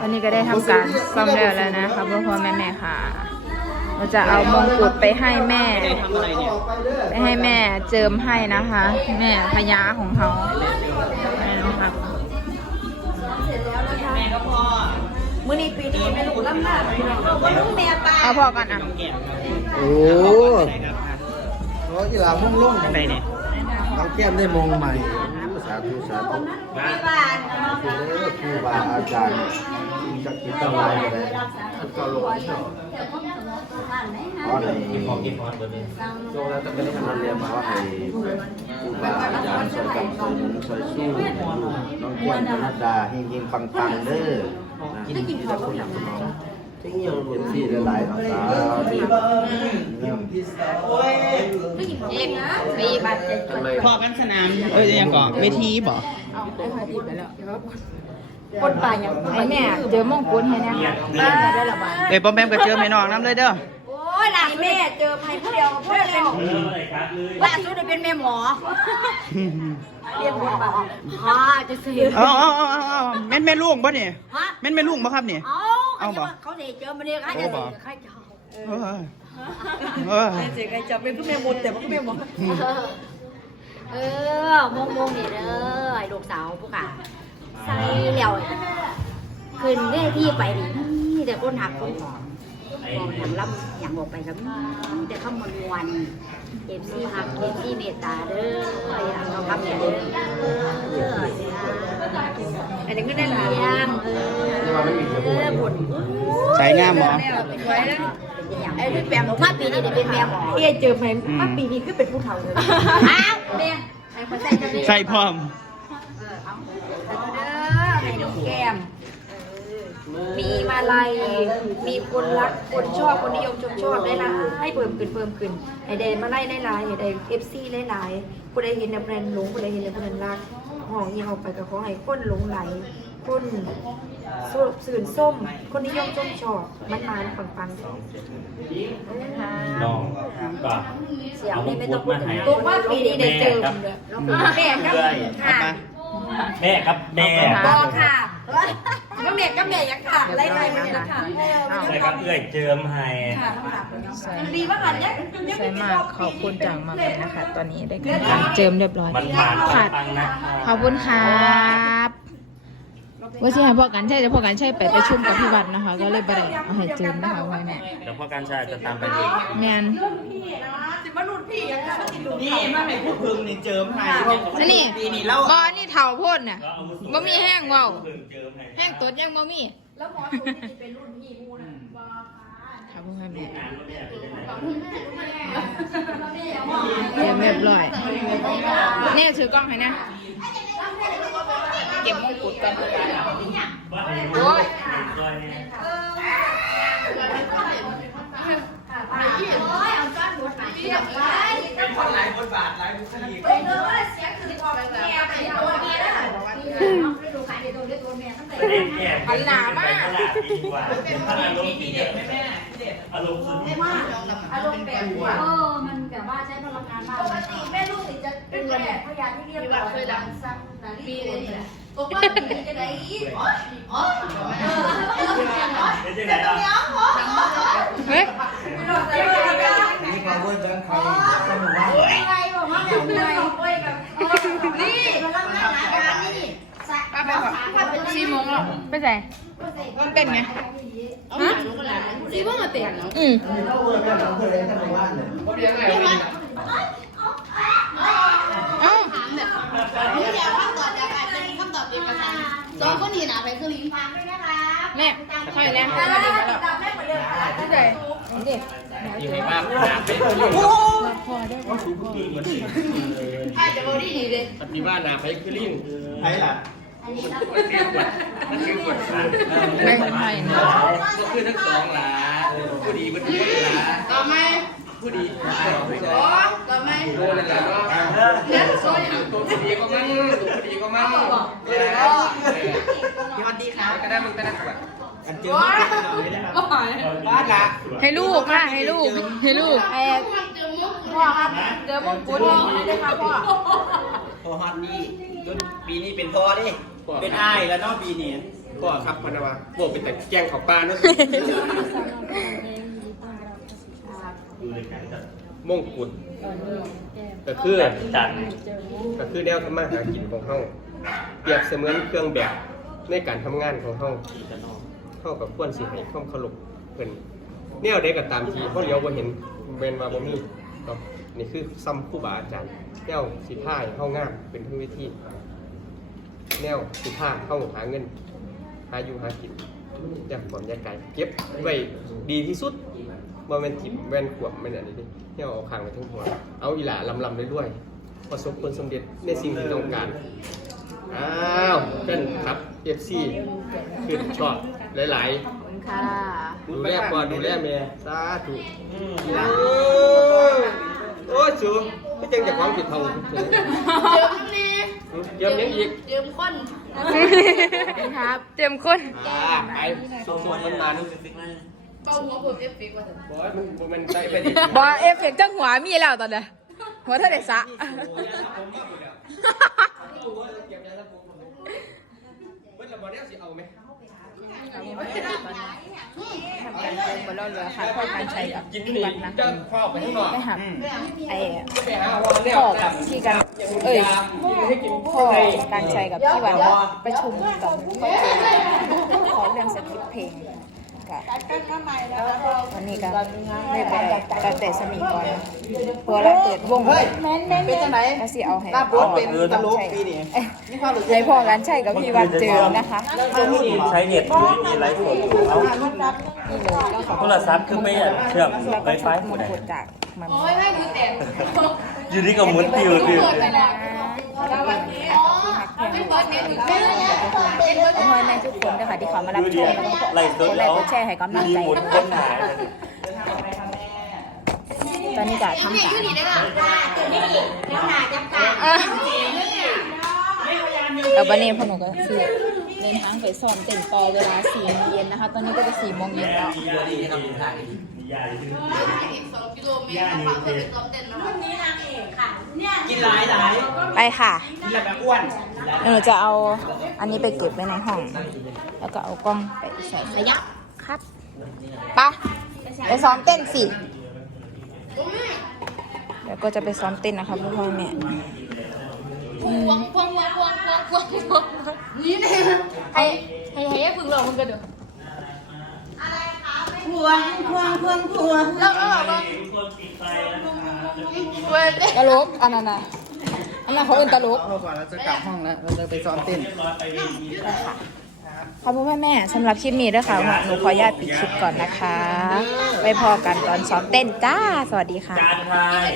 วันนี้ก็ได้ทำการซ่อมแล้วแล้วนะคะพ่อพ่อแม่แม่ค่ะ เราจะเอามงกุฎไปให้แม่ทำอะไรเนี่ยไปให้แม่เจิมให้นะคะ แม่พญาของเขาแม่นะครับแม่ก็พอมื้อนี้ปีนี้ไม่รู้ลำหน้าพี่น้องก็รู้แม่ตาเอาพอก่อนอะแก้มโอ้ไหนครับร้อยกีฬามุ่งลุ่งข้างในเนี่ยน้องแก้มได้มงใหม่สา ธุสาธุมาบ้านครูบาอาจารย์จักกิจวัตรอะไรท่านก็ลงชอบเพราะในของกินพรบนนี้โจแล้วจะเป็นท่เรียนมาว่าให้ครูบาอาจารย์ช่วยกันช่วยหนุนช่วยสู้น้องแก้มธนดาเฮงๆปังๆเด้อกินที่จะคนอย่างน้อง ที่เยี่ยมเต็มที่หลายๆภาษาเยี่ยมพอกันสนามเอ้ยยังก่อนเวทีบ่เอาไอ้พอดีไปแล้วปนป่าอย่างไอ้แม่เจอมงกุฎให้เนี่ยได้ละบาทเอ้ยปอมแปมก็เจอแม่นองน้ำเลยเด้อโอ้ยหลานแม่เจอใครผู้เดียวกับผู้เดียวล่าสุดเป็นแม่หมอเรียกว่าอ๋อจะซื้อเอาเอาเอาเอาเอแม่นแม่ลุงบ่เนี่ยฮะแม่นแม่ลุงบ่ครับเนี่ยเอ เอาบ่เขาเนี่ยเจอมาเนี่ยใครจะซื้อใครจะเออเออเจ๊ใครจะเป็นผู้แม่มดแต่ว่าผู้แม่หมอเออมงมงนี่เด้อไอ้ลูกสาวพวกอะใส่เหลียวขึ้นเวทีไปนี่มีแต่คนหักคนหอม บอกอย่างล่ำอย่างบอกไปครับมีแต่ข้ามวนวนเอฟซีหักเอฟซีเมตตาเด้ออย่างเรารับเนี่ยเด้อเอออันนี้ก็ได้หลานเลี้ยงเออเออบุญใส่งามหมอไว้แล้วเป็นอย่างไอ้พี่แปมมาปีนี้ได้เป็นแม่หมอพี่เจอไหมมาปีนี้ก็เป็นผู้เฒ่าเลยอ้าวแม่ไอ้คนใส่จะมีใส่พร้อมเออเอาเด้อให้น้องแก้ม มีมาลัย มีคนรัก คนชอบ คนนิยมชมชอบได้ละให้เพิ่มขึ้นเพิ่มขึ้นให้ได้มาไล่ได้หลายให้ได้เอฟซีได้หลายผู้ใดเห็นในแบรนด์หลงผู้ใดเห็นในแบรนด์รักห้องยี่ห้อไปกับของให้คนหลงไหลคนสูบสื่นส้ม คนนิยมชมชอบ มันมาปังปังน้องก็เสียงนี่ไม่ต้องพูดถึงตัวว่าปีนี้ได้เจอแม่กับค่ะแม่ครับแม่บอค่ะ ก็แม่กับแม่ยังค่ะไล่ไล่ไม่ได้ค่ะใส่ครับเอื้อยเจิมให้ดีมากค่ะเนี่ยใส่มากขอบคุณจังมากเลยนะคะ ตอนนี้ได้การเจิมเรียบร้อยมันผ่านค่ะปังนะขอบคุณครับว่าสิให้พ่อกันใช่แต่พ่อกันใช่ไปประชุมกับพี่วัดนะคะ ก็เลยไปได้เอาให้เจิมนะคะพ่อแม่เดี๋ยวพ่อการชาจะตามไปดูแมนนี่มาให้ผู้พึงนี่เจิมให้อันนี้ปีนี้เราบอนี่เถาโพ่นน่ะบ่มีแห้งเว้าเพิ่งเจิมให้แห้ง ตดยังบ่มีแล้วหมอสูนี่เป็นรุ่นพี่มูนะค่ะพ่อแม่เรียบเรียบร้อยเนี่ยถือกล้องให้นะ เก็บมงกุฎก่อนโอ้ย อยเนี่ยเด็กแก่หันหนามากดีกว่าอารมณ์ดีแม่อารมณ์สุดอารมณ์แบบว่าเออมันแบบว่าใช้พลังงานมากปกติแม่ลูกติดจะเป็นแบบพยานที่เรียบร้อยเคยดังซ้ำนาลีเลยแหละตัวว่าปีจะได้อีกอ๋ออ๋อเป็นยังไงอะเฮ้ย นี่ก็เวอร์จังใครก็หมู่บ้าน อะไรบอกว่าแบบอะไรแบบนี่พลังงานงานนี่ ไปก่อนสี่โมงแล้วไปใส่มันเป็นไงฮะสี่โมงมาเตียนอืมเราเวอร์กันเราเคยเล่นกันหมู่บ้านเลยเอ้าสองคนนี้นะไปคือลิงแม่ถอยแล้วตามาดิติดตามแม่เหมือนเดิมค่ะไปใส่ดิยังไงบ้างอาจจะบอดี้ดีเลยปฏิบัตินาไปคือลิงใครล่ะ มันคือกดขาดแม่คนไทยนะก็คือทั้งสองหลาผู้ดีผู้ดีหลาต่อไหมผู้ดีต่อไหมโดนหลาว่าสองตัวผู้ดีก็มั่งตัวผู้ดีก็มั่งเลยนะสวัสดีครับก็ได้มึงก็ได้แบบกันเจอไม่เป็นเรายนะครับบ้านละให้ลูกค่ะให้ลูกให้ลูกพ่อครับเจอมงกุฎนี่ได้ค่ะพ่อ พอฮอตนี่จนปีนี้เป็นพ่อดิเป็นอ้ายแล้วเนาะปีนี้ดพ่อครับพนาวาโบเป็นแต่แกงของปลาเนอะมงกุฎก็คือก็คือแนวทำมาหากินของเฮาเปรียบเสมือนเครื่องแบบในการทำงานของเฮาเฮากับควรสิให้ความเคารพเพิ่นแนวใดก็ตามที่เฮาเลี้ยวบ่เห็นแม่นว่าบ่มี ครับนี่คือซ้ำครูบาอาจารย์ แนวสิท่ายเฮางามเป็นทุกวิธีแนวสิท่าเข้าหาเงิน หาอยู่หากินอยากความอยากไกลเก็บไว้ดีที่สุดว่าแม่นจิบแม่นขวบแม่นอันนี้ดิเที่ยวเอาข้างไปทั้งหัว เอาอีหล่าลำลำได้ด้วยประสบผลสำเร็จในสิ่งที่ต้องการ อ้าวเพื่อนครับ FC คือชอบหลายค่ะๆดูแลพ่อดูแลแม่สาธุโอ้ยสู ไม่จังจากความผิดเท่าเยี่ยมยังอีกครับ เตรียมคนอ่าไปส่งๆมันมันเป้าหัวผมเอฟฟิกว่าบอยมันมันใจไปดิบอเอฟเฟกต์จังหัวมีแล้วตอนเนี้ยหัวเท่าเด็ดสะเบิ้ลละบอลเนี่ยสิเอาไหม ทำการเตินบอลเหลือค่ะพ่อการใช้กับกินนี่วัดนะจะเข้าไปข้างนอกไปหักไอ้พ่อกับพี่กันเอ้ยพ่อการใช้กับพี่วัดประชุมกับขอเรื่องสคริปต์เพลง ค่ะวันนี้ก็ไม่ไปการแต่สนิทก่อนนะเพื่อเราเปิดวงเป็นจังไหนก็สิเอาให้รับบทเป็นตลกปีนี้เอ้ยให้พ่อการใช้กับพี่วัดเจอนะคะใช้เน็ตอยู่มีไลฟ์สดอยู่เอาโทรศัพท์คือไม่เชื่อมไวไฟหหมมดดกดจากมันอยู่นี่ก็หมุนติวติว ขอให้แม่ทุกคนนะคะที่เขามารับชมแล้วก็ไลฟ์สกดดไลแล้ค์วกดแชร์ให้กำลังมีใจหมุนนะค้นหาตอนนี้ก็ทำการแล้ววันนี้พวกหนูก็คือเดินทางไปซ้อมเต้นต่อเวลา4โมงเย็นนะคะ ตอนนี้ก็จะ4โมงเย็นแล้วกินหลายหลายไปค่ะ กินแล้วแบบอ้วนหนูจะเอาอันนี้ไปเก็บไว้ในห้อง แล้วก็เอากล้องไปใส่ขยะครับไปะไปซ้อมเต้นสิเดี๋ยวก็จะไปซ้อมเต้นนะคะพ่อพ่อแม่ให้ให้ให้ฝึกหลอกมันก็เดี๋ยวพวงพวงพวงพวงตลกอันนั้นน่ะ อันนั้นเขาเป็นตลกเราก่อนเราจะกลับห้องแล้วเราจะไปซ้อมเต้นค่ะพ่อแม่แม่สำหรับคลิปนี้ด้วยค่ะหนูขออนุญาตปิดคลิปก่อนนะคะไปพอกันตอนซ้อมเต้นจ้า สวัสดีค่ะ การทาย